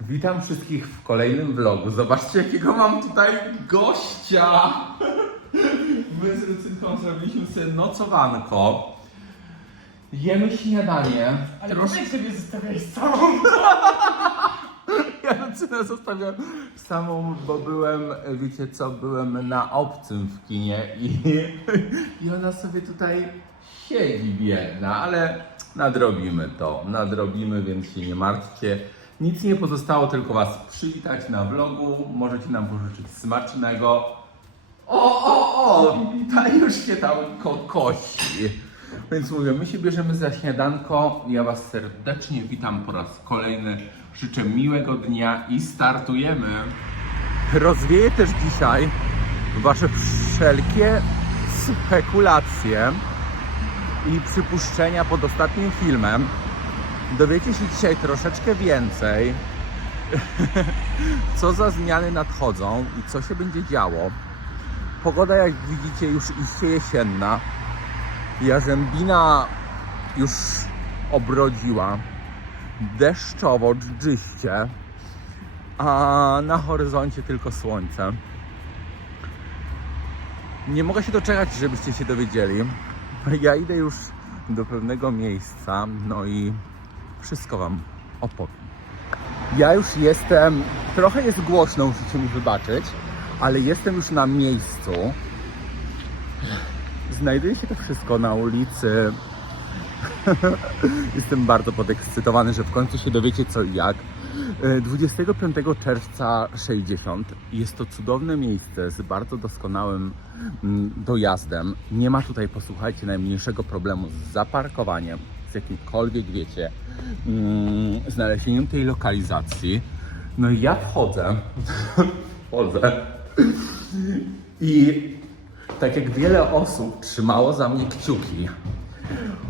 Witam wszystkich w kolejnym vlogu. Zobaczcie, jakiego mam tutaj gościa. My z Lucynką zrobiliśmy sobie nocowanko. Jemy śniadanie. Ale Trosz- Trosz... sobie zostawiałeś samą. Ja Lucynę zostawiam samą, bo byłem, wiecie co, byłem na obcym w kinie i, i ona sobie tutaj siedzi biedna, ale nadrobimy to, nadrobimy, więc się nie martwcie. Nic nie pozostało, tylko Was przywitać na vlogu. Możecie nam pożyczyć smacznego. O, o, o! Ta już się tam ko kości. Więc mówię, my się bierzemy za śniadanko. Ja Was serdecznie witam po raz kolejny. Życzę miłego dnia i startujemy. Rozwieję też dzisiaj Wasze wszelkie spekulacje i przypuszczenia pod ostatnim filmem. Dowiecie się dzisiaj troszeczkę więcej, co za zmiany nadchodzą i co się będzie działo. Pogoda, jak widzicie, już iście jesienna. Jarzębina już obrodziła. Deszczowo, dżdżyście, a na horyzoncie tylko słońce. Nie mogę się doczekać, żebyście się dowiedzieli. Ja idę już do pewnego miejsca, no i wszystko Wam opowiem. Ja już jestem, trochę jest głośno, musicie mi wybaczyć, ale jestem już na miejscu. Znajduje się to wszystko na ulicy. Jestem bardzo podekscytowany, że w końcu się dowiecie co i jak. E, 25 czerwca 60 jest to cudowne miejsce z bardzo doskonałym mm, dojazdem. Nie ma tutaj, posłuchajcie, najmniejszego problemu z zaparkowaniem, jakimkolwiek, wiecie, mm, znalezieniem tej lokalizacji. No i ja wchodzę, wchodzę i tak jak wiele osób trzymało za mnie kciuki,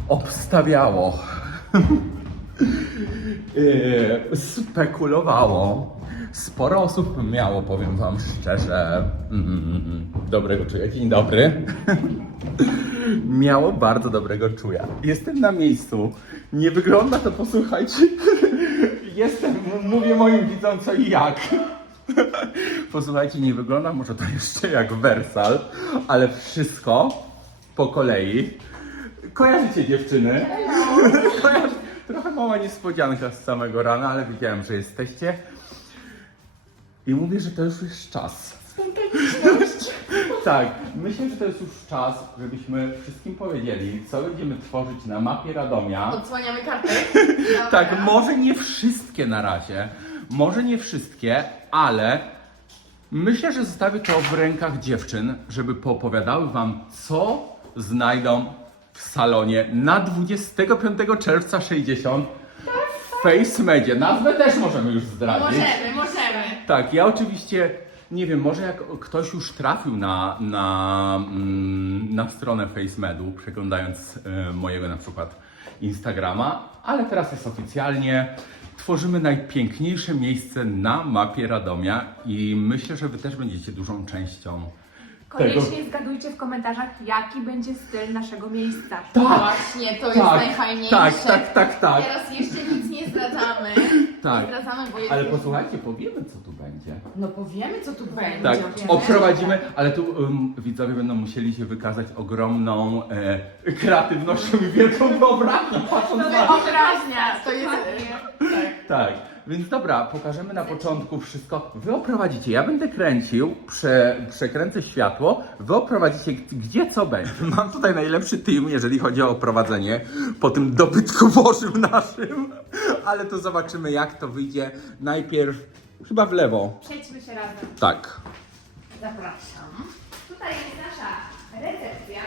obstawiało, spekulowało. Sporo osób miało, powiem Wam szczerze, mm, dobrego czuja. Dzień dobry. Miało bardzo dobrego czuja. Jestem na miejscu. Nie wygląda to, posłuchajcie. Jestem, mówię moim widzom co i jak. Posłuchajcie, nie wygląda może to jeszcze jak Wersal, ale wszystko po kolei. Kojarzycie dziewczyny? Kojarzy... Trochę mała niespodzianka z samego rana, ale wiedziałem, że jesteście. I mówię, że to już jest czas. Tak, myślę, że to jest już czas, żebyśmy wszystkim powiedzieli, co będziemy tworzyć na mapie Radomia. Odsłaniamy kartę. Tak, może nie wszystkie na razie, może nie wszystkie, ale myślę, że zostawię to w rękach dziewczyn, żeby poopowiadały wam, co znajdą w salonie na 25 czerwca 60 w Face Medzie. Nazwę też możemy już zdradzić. Możemy, możemy. Tak, ja oczywiście nie wiem, może jak ktoś już trafił na, na, mm, na stronę FaceMedu, przeglądając e, mojego na przykład Instagrama, ale teraz jest oficjalnie. Tworzymy najpiękniejsze miejsce na mapie Radomia i myślę, że Wy też będziecie dużą częścią tego. Koniecznie zgadujcie w komentarzach, jaki będzie styl naszego miejsca. Tak, Właśnie, to jest tak, najfajniejsze. tak, tak, tak, tak. Teraz jeszcze nic nie zdradzamy. Tak. Nie zdradzamy, bo jest... Ale posłuchajcie, powiemy co tu będzie. No powiemy, co tu będzie. Tak, oprowadzimy, ale tu um, widzowie będą musieli się wykazać ogromną e, kreatywnością i wielką wyobraźnią, patrząc na... Wyobraźnia, to jest... Tak, więc dobra, pokażemy na początku wszystko. Wy oprowadzicie, ja będę kręcił, prze, przekręcę światło, wy oprowadzicie gdzie co będzie. Mam tutaj najlepszy team, jeżeli chodzi o prowadzenie po tym dobytku bożym naszym, ale to zobaczymy jak to wyjdzie. Najpierw chyba w lewo. Przejdźmy się razem. Tak. Zapraszam. Tutaj jest nasza recepcja.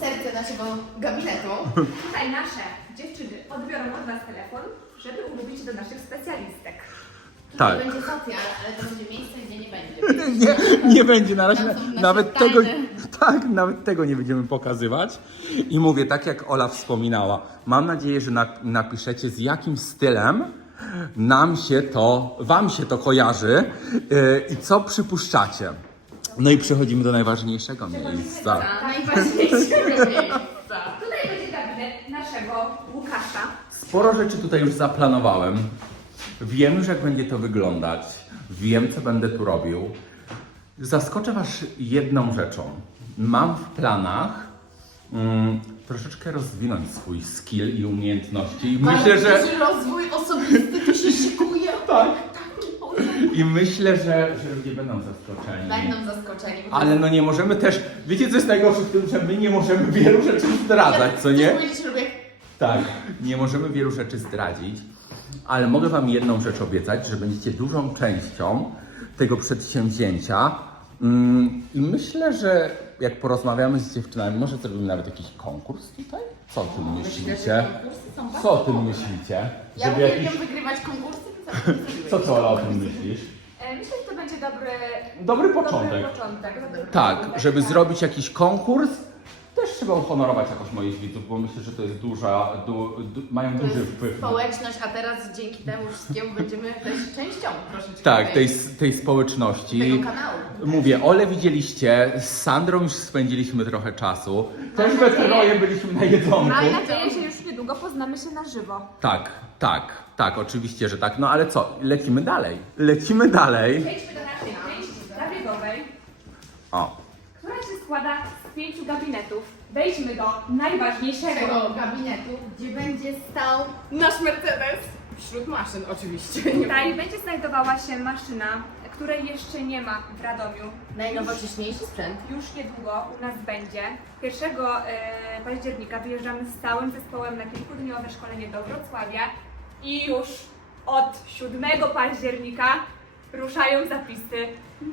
Serce naszego gabinetu. Tutaj nasze dziewczyny odbiorą od nas telefon, żeby umówić się do naszych specjalistek. Tak. To będzie socjal, ale to będzie miejsce, gdzie nie będzie. Nie, nie będzie na razie. Nawet tego, tak, nawet tego nie będziemy pokazywać. I mówię, tak jak Ola wspominała, mam nadzieję, że na, napiszecie z jakim stylem nam się to, wam się to kojarzy yy, i co przypuszczacie. No i przechodzimy do najważniejszego miejsca. Najważniejszego miejsca. Tutaj będzie gabinet naszego Łukasza. Sporo rzeczy tutaj już zaplanowałem, Wiem już, jak będzie to wyglądać. Wiem, co będę tu robił. Zaskoczę Was jedną rzeczą. Mam w planach mm, troszeczkę rozwinąć swój skill i umiejętności. I myślę, że. Rozwój osobisty tu się szykuje. Tak. I myślę, że, że ludzie będą zaskoczeni. Będą zaskoczeni. bo to Ale no nie możemy też. Wiecie, co jest najgorsze w tym, że my nie możemy wielu rzeczy zdradzać, co nie? Tak, nie możemy wielu rzeczy zdradzić, ale mogę Wam jedną rzecz obiecać, że będziecie dużą częścią tego przedsięwzięcia. Mm, I myślę, że jak porozmawiamy z dziewczynami, może zrobimy nawet jakiś konkurs tutaj? Co o tym myślicie? Co o tym myślicie? Ja Żeby uwielbiam jakiś... wygrywać konkursy, więc Co ty Ola o tym myślisz? E, Myślę, że to będzie dobry, Dobry początek. Dobry początek. Dobry Tak, żeby zrobić jakiś konkurs, też trzeba uhonorować jakoś moich widzów, bo myślę, że to jest duża, du, du, mają To duży jest wpływ. na- społeczność, a teraz dzięki temu wszystkiemu będziemy też częścią troszeczkę Tak, tej, tej społeczności. tego kanału. Mówię, Ole widzieliście, z Sandrą już spędziliśmy trochę czasu. Też we troje byliśmy na jedzonku. Mam nadzieję, że już niedługo poznamy się na żywo. Tak, tak, tak, oczywiście, że tak. No ale co, lecimy dalej. Lecimy dalej. Przejdźmy do naszej części zabiegowej, O, która się składa z pięciu gabinetów. Wejdźmy do najważniejszego. Gabinetu, gdzie będzie stał nasz Mercedes. Wśród maszyn oczywiście. Tutaj będzie znajdowała się maszyna, której jeszcze nie ma w Radomiu. Najnowocześniejszy sprzęt. Już niedługo u nas będzie. 1 e, października wyjeżdżamy z całym zespołem na kilkudniowe szkolenie do Wrocławia i już od 7 października ruszają zapisy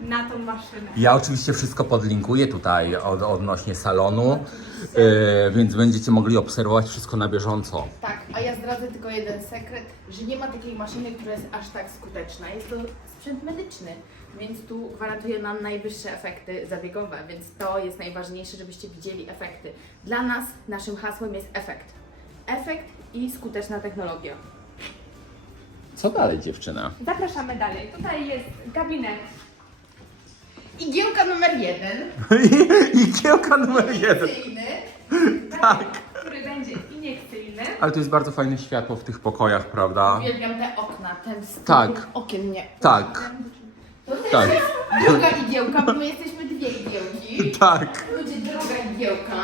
na tą maszynę. ja oczywiście wszystko podlinkuję tutaj od, odnośnie salonu, yy, więc będziecie mogli obserwować wszystko na bieżąco. Tak, a ja zdradzę tylko jeden sekret, że nie ma takiej maszyny, która jest aż tak skuteczna. Jest to sprzęt medyczny, więc tu gwarantuje nam najwyższe efekty zabiegowe, więc to jest najważniejsze, żebyście widzieli efekty. Dla nas naszym hasłem jest efekt. Efekt i skuteczna technologia. Co dalej dziewczyna? Zapraszamy dalej. Tutaj jest gabinet Igiełka numer jeden. I kiełka numer jeden. Inny. Tak. który będzie iniekcyjny. Ale to jest bardzo fajne światło w tych pokojach, prawda? Uwielbiam te okna, ten styl Tak. okien mnie. Tak. To też Tak. jest druga igiełka, bo my jesteśmy dwie igiełki. Tak. Będzie druga igiełka.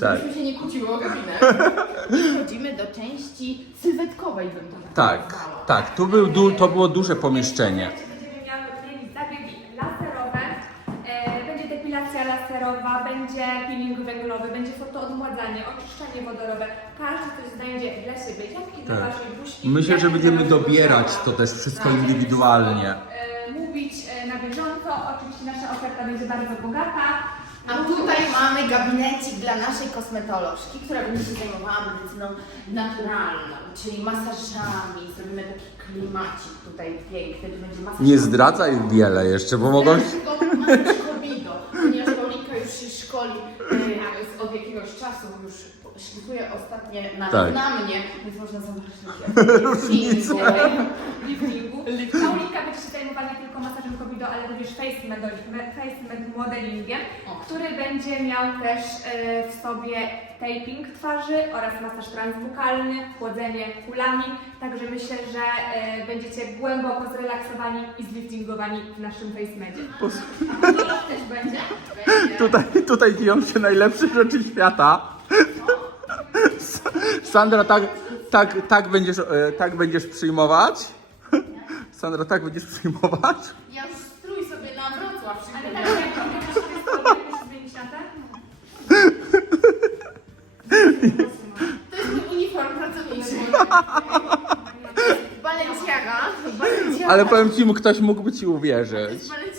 Tak. Żebyśmy się nie kłóciło o gabinet. I wchodzimy do części sylwetkowej, bym to Tak, nazwała. tak. Tu był du, to było duże pomieszczenie. Będziemy miały mieli zabiegi laserowe, e, będzie depilacja laserowa, będzie peeling węglowy, będzie fotoodmładzanie, oczyszczanie wodorowe. Każdy coś znajdzie dla siebie, jak i dla Tak. waszej buźki. Myślę, jak że i dla będziemy waszego dobierać ciała. to też wszystko Będzie indywidualnie. wszystko, e, Mówić e, na bieżąco, oczywiście nasza oferta będzie bardzo bogata. A tutaj mamy gabinecik dla naszej kosmetolożki, która będzie się zajmowała medycyną naturalną, czyli masażami. Zrobimy taki klimacik tutaj piękny, tu będzie masaż. Nie zdradzaj wiele jeszcze, bo mogą... Tylko mamy Kobido, ponieważ Paulinka już się szkoli e, od jakiegoś czasu, już ślizuje ostatnie na, Tak. na mnie, więc można zobaczyć Różnicę. liftingu. Paulinka będzie się zajmowała nie tylko masażem kobido, ale również face, modeli- me- face med- modelingiem, O. który będzie miał też e, w sobie taping twarzy oraz masaż transbukalny, chłodzenie kulami. Także myślę, że e, będziecie głęboko zrelaksowani i zliftingowani w naszym face medzie. też będzie? Będzie. Tutaj, tutaj dzieją się najlepsze rzeczy świata. Sandra, tak, tak, tak, będziesz, e, tak będziesz przyjmować? Sandra, tak będziesz przyjmować? Ja już strój sobie na Wrocław Ale tak, jak zmienić na ten? To jest mój uniform pracowniczy. Balenciaga. Balenciaga. Ale powiem ci, ktoś mógłby ci To uwierzyć. jest Balenciaga.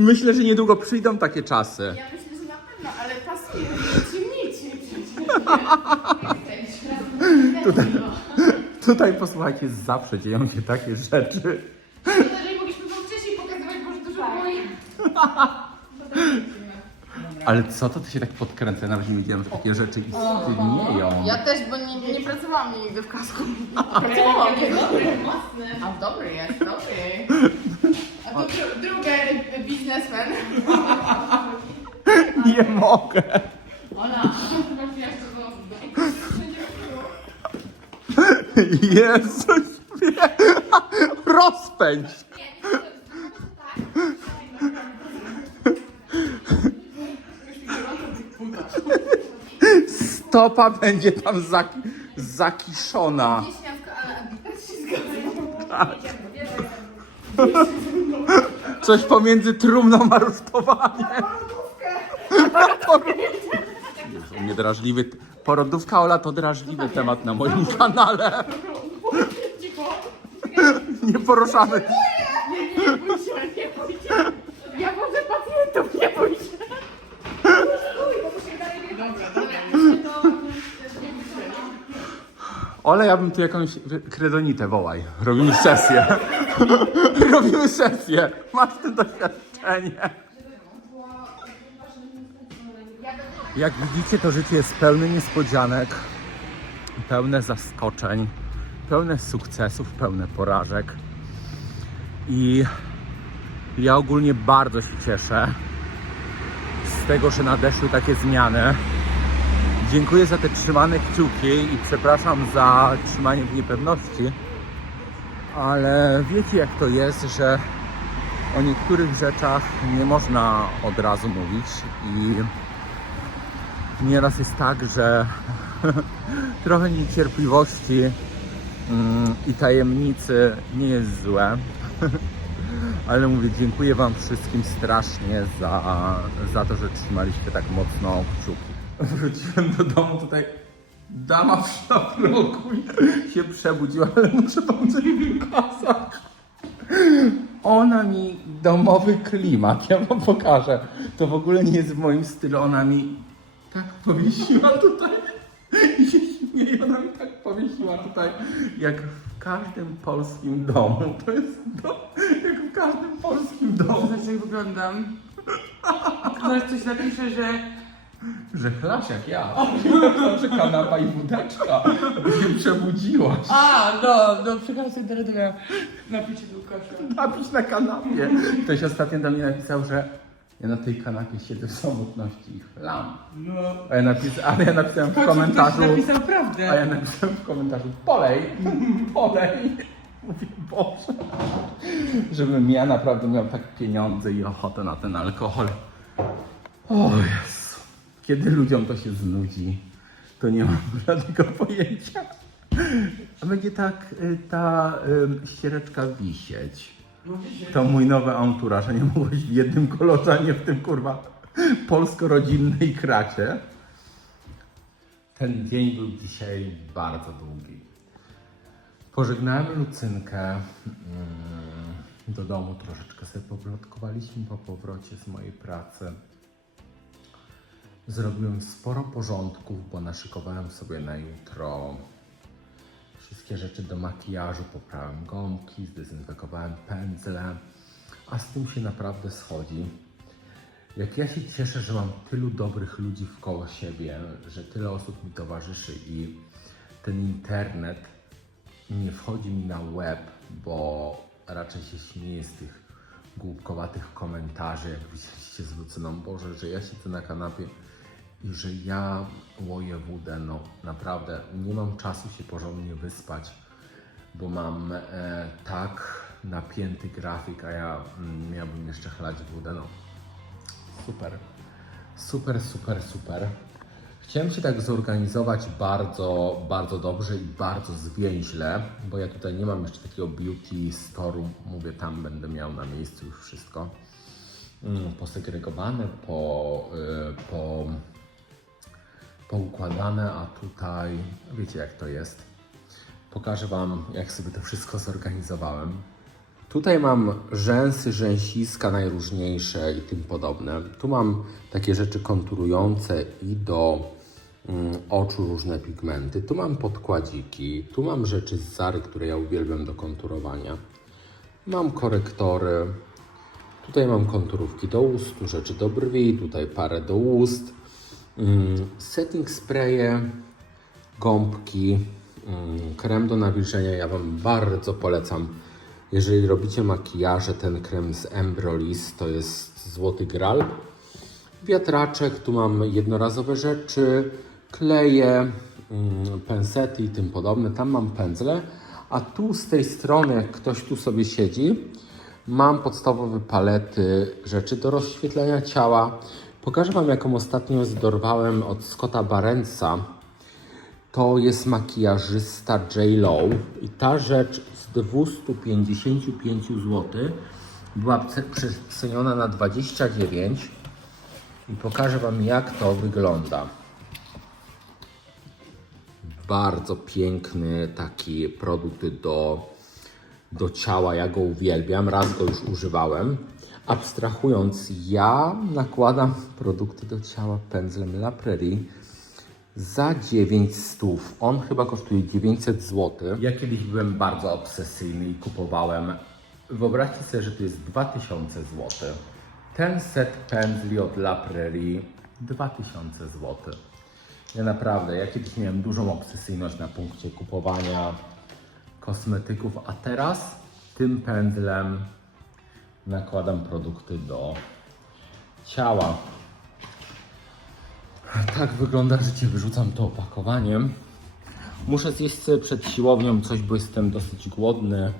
Myślę, że niedługo przyjdą takie czasy. Ja myślę, że na pewno, ale pasuje przecież. Tutaj. Tutaj posłuchajcie, zawsze dzieją się takie rzeczy. Jeżeli mogliśmy wam wcześniej pokazywać, może dużo Tak. było Ale co to ty się tak podkręca? Nawet nie wiedziałem, że takie rzeczy istnieją. Ja też, bo nie, nie pracowałam nigdy w kasku. Pracowałam. Dobry, mocny. A dobry jest, dobry. A to dru drugi biznesmen. Nie mogę. Ola, domu. Jezus, rozpędź. Stopa będzie tam zaki zakiszona. Nieśmiałka, ale Abita się zgadza. Coś pomiędzy trumną a rusztowaniem. Jezu, mnie drażliwy. Porodówka Ola to drażliwy temat na moim kanale. Nie poruszamy. Nie bój się, nie bój się. Ja wożę pacjentów, nie bój się. Ola, ja bym tu jakąś kredonitę wołaj. Robimy sesję. Robimy sesję. Masz tym doświadczenie. Jak widzicie, to życie jest pełne niespodzianek, pełne zaskoczeń, pełne sukcesów, pełne porażek. I ja ogólnie bardzo się cieszę z tego, że nadeszły takie zmiany. Dziękuję za te trzymane kciuki i przepraszam za trzymanie w niepewności, ale wiecie jak to jest, że o niektórych rzeczach nie można od razu mówić i nieraz jest tak, że trochę niecierpliwości mm, i tajemnicy nie jest złe. Ale mówię, dziękuję Wam wszystkim strasznie za, za to, że trzymaliście tak mocno kciuki. Wróciłem do domu tutaj. Dama w szlafroku się przebudziła, ale muszę Wam coś pokazać. Ona mi domowy klimat, ja Wam pokażę. To w ogóle nie jest w moim stylu. Ona mi tak powiesiła tutaj i się śmieje. Ona mi tak powiesiła tutaj, jak w każdym polskim domu. To jest dom, jak w każdym polskim domu. Zobacz jak wyglądam. Ktoś coś napisze, że Że chlasz jak ja. Że kanapa i wódeczka. Się przebudziłaś. A, no, no przekażę sobie internetowe napicie do Kasia. Napisz na kanapie. Ktoś ostatnio do mnie napisał, że ja na tej kanapie siedzę w samotności i chlam. No. A ja, napis, ale ja napisałem w Ktoś komentarzu. napisał A ja prawdę. napisałem w komentarzu polej, polej. Mówię, Boże. Żebym ja naprawdę miał tak pieniądze i ochotę na ten alkohol. O Jezu. Kiedy ludziom to się znudzi, to nie mam żadnego pojęcia. A będzie tak y, ta y, ściereczka wisieć. To mój nowy entourage, a nie mogłeś w jednym kolorze, a nie w tym kurwa polsko-rodzinnej kracie. Ten dzień był dzisiaj bardzo długi. Pożegnałem Lucynkę mm, do domu, troszeczkę sobie poplotkowaliśmy po powrocie z mojej pracy. Zrobiłem sporo porządków, bo naszykowałem sobie na jutro wszystkie rzeczy do makijażu, poprałem gąbki, zdezynfekowałem pędzle, a z tym się naprawdę schodzi. Jak ja się cieszę, że mam tylu dobrych ludzi wkoło siebie, że tyle osób mi towarzyszy i ten internet nie wchodzi mi na web, bo raczej się śmieję z tych głupkowatych komentarzy, jak widzieliście z. Boże, że ja siedzę na kanapie że ja łoję wódę, no naprawdę nie mam czasu się porządnie wyspać, bo mam e, tak napięty grafik, a ja mm, miałbym jeszcze chlać wódę, no. Super, super, super, super. Chciałem się tak zorganizować bardzo, bardzo dobrze i bardzo zwięźle, bo ja tutaj nie mam jeszcze takiego beauty store'u, mówię, tam będę miał na miejscu już wszystko. Mm, posegregowane, po, y, po, poukładane, a tutaj wiecie jak to jest. Pokażę Wam, jak sobie to wszystko zorganizowałem. Tutaj mam rzęsy, rzęsiska najróżniejsze i tym podobne. Tu mam takie rzeczy konturujące i do mm, oczu różne pigmenty. Tu mam podkładziki, tu mam rzeczy z Zary, które ja uwielbiam do konturowania. Mam korektory, Tutaj mam konturówki do ust, tu rzeczy do brwi, tutaj parę do ust, setting spraye, gąbki, mm, krem do nawilżenia. Ja Wam bardzo polecam. Jeżeli robicie makijaże, ten krem z Embrolis to jest złoty gral. wiatraczek, tu mam jednorazowe rzeczy, kleje, mm, pensety i tym podobne. Tam mam pędzle, a tu z tej strony, jak ktoś tu sobie siedzi, mam podstawowe palety rzeczy do rozświetlenia ciała. Pokażę Wam, jaką ostatnio zdorwałem od Scotta Barenca. To jest makijażysta J. Lo i ta rzecz z 255 zł była ce- przeceniona na 29 i pokażę Wam jak to wygląda. Bardzo piękny taki produkt do, do ciała, ja go uwielbiam, raz go już używałem. Abstrahując, ja nakładam produkty do ciała pędzlem La Prairie za 900. On chyba kosztuje 900 zł. Ja kiedyś byłem bardzo obsesyjny i kupowałem. Wyobraźcie sobie, że to jest 2000 zł. Ten set pędzli od La Prairie 2000 zł. Ja naprawdę, ja kiedyś miałem dużą obsesyjność na punkcie kupowania kosmetyków, a teraz tym pędzlem nakładam produkty do ciała. Tak wygląda życie, wyrzucam to opakowaniem. Muszę zjeść przed siłownią coś, bo jestem dosyć głodny,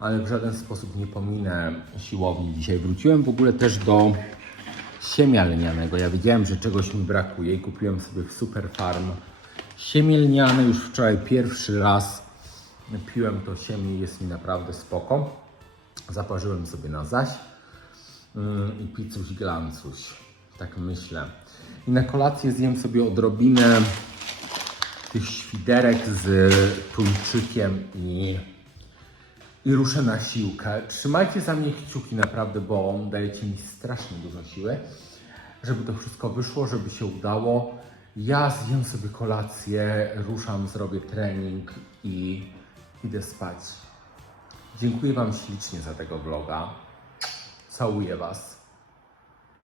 ale w żaden sposób nie pominę siłowni dzisiaj. Wróciłem w ogóle też do siemia lnianego. Ja wiedziałem, że czegoś mi brakuje i kupiłem sobie w Super Farm siemię lniane. Już wczoraj pierwszy raz piłem to siemię i jest mi naprawdę spoko. Zaparzyłem sobie na zaś mm, i picuś glancuś. Tak myślę. I na kolację zjem sobie odrobinę tych świderek z tuńczykiem i, i ruszę na siłkę. Trzymajcie za mnie kciuki naprawdę, bo dajecie mi strasznie dużo siły, żeby to wszystko wyszło, żeby się udało. Ja zjem sobie kolację, ruszam, zrobię trening i idę spać. Dziękuję Wam ślicznie za tego vloga. Całuję Was.